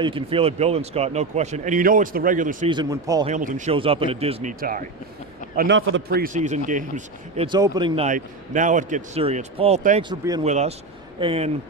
You can feel it building, Scott, no question. And you know it's the regular season when Paul Hamilton shows up in a Disney tie. Enough of the preseason games. It's opening night. Now it gets serious. Paul, thanks for being with us. And,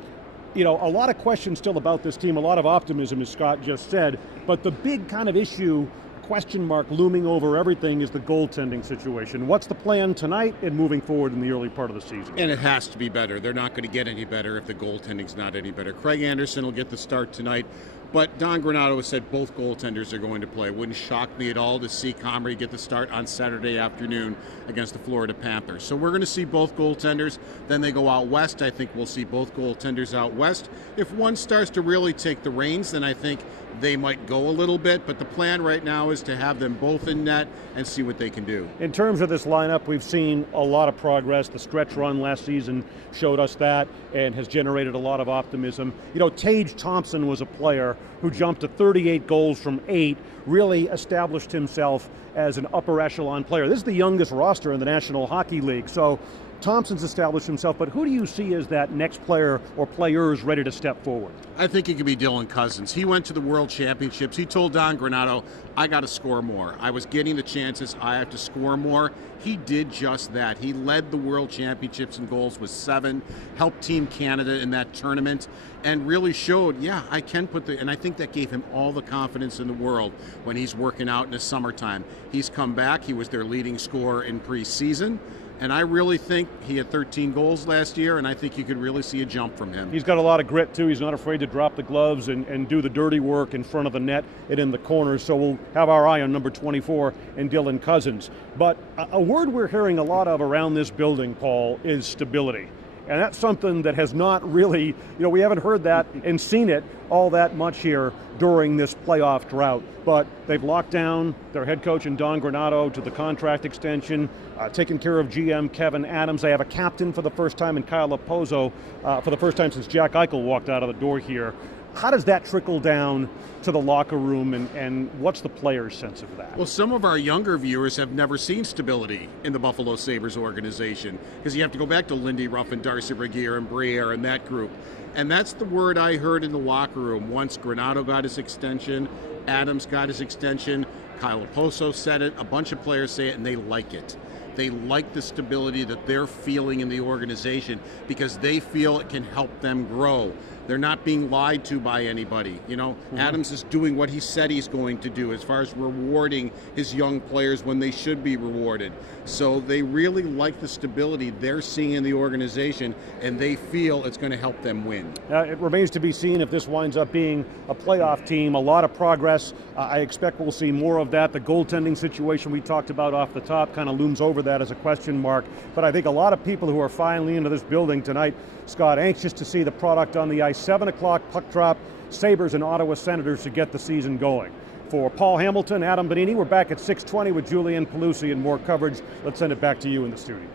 you know, a lot of questions still about this team, a lot of optimism, as Scott just said. But the big kind of issue, question mark looming over everything, is the goaltending situation. What's the plan tonight and moving forward in the early part of the season? And it has to be better. They're not going to get any better if the goaltending's not any better. Craig Anderson will get the start tonight, but Don Granato has said both goaltenders are going to play. It wouldn't shock me at all to see Comrie get the start on Saturday afternoon against the Florida Panthers. So we're going to see both goaltenders. Then they go out west. I think we'll see both goaltenders out west. If one starts to really take the reins, then I think they might go a little bit, but the plan right now is to have them both in net and see what they can do. In terms of this lineup, we've seen a lot of progress. The stretch run last season showed us that and has generated a lot of optimism. You know, Tage Thompson was a player who jumped to 38 goals from 8, really established himself as an upper echelon player. This is the youngest roster in the National Hockey League, so Thompson's established himself, but who do you see as that next player or players ready to step forward? I think it could be Dylan Cousins. He went to the World Championships. He told Don Granato, I got to score more. I was getting the chances. I have to score more. He did just that. He led the World Championships in goals with 7, helped Team Canada in that tournament, and really showed, yeah, I can put and I think that gave him all the confidence in the world when he's working out in the summertime. He's come back. He was their leading scorer in preseason. And I really think he had 13 goals last year, and I think you could really see a jump from him. He's got a lot of grit, too. He's not afraid to drop the gloves and do the dirty work in front of the net and in the corners. So we'll have our eye on number 24 and Dylan Cousins. But a word we're hearing a lot of around this building, Paul, is stability. And that's something that has not really, you know, we haven't heard that and seen it all that much here during this playoff drought. But they've locked down their head coach and Don Granato to the contract extension, taking care of GM Kevin Adams. They have a captain for the first time in Kyle Opozo, for the first time since Jack Eichel walked out of the door here. How does that trickle down to the locker room, and what's the players' sense of that? Well, some of our younger viewers have never seen stability in the Buffalo Sabres organization, because you have to go back to Lindy Ruff and Darcy Regier and Briere and that group. And that's the word I heard in the locker room. Once Granato got his extension, Adams got his extension, Kyle Opozo said it, a bunch of players say it, and they like it. They like the stability that they're feeling in the organization because they feel it can help them grow. They're not being lied to by anybody. You know, Adams is doing what he said he's going to do as far as rewarding his young players when they should be rewarded. So they really like the stability they're seeing in the organization, and they feel it's going to help them win. It remains to be seen if this winds up being a playoff team. A lot of progress. I expect we'll see more of that. The goaltending situation we talked about off the top kind of looms over that as a question mark. But I think a lot of people who are finally into this building tonight, Scott, anxious to see the product on the ice. 7 o'clock puck drop, Sabres and Ottawa Senators to get the season going. For Paul Hamilton, Adam Benigni, we're back at 6:20 with Julian Pelusi and more coverage. Let's send it back to you in the studio.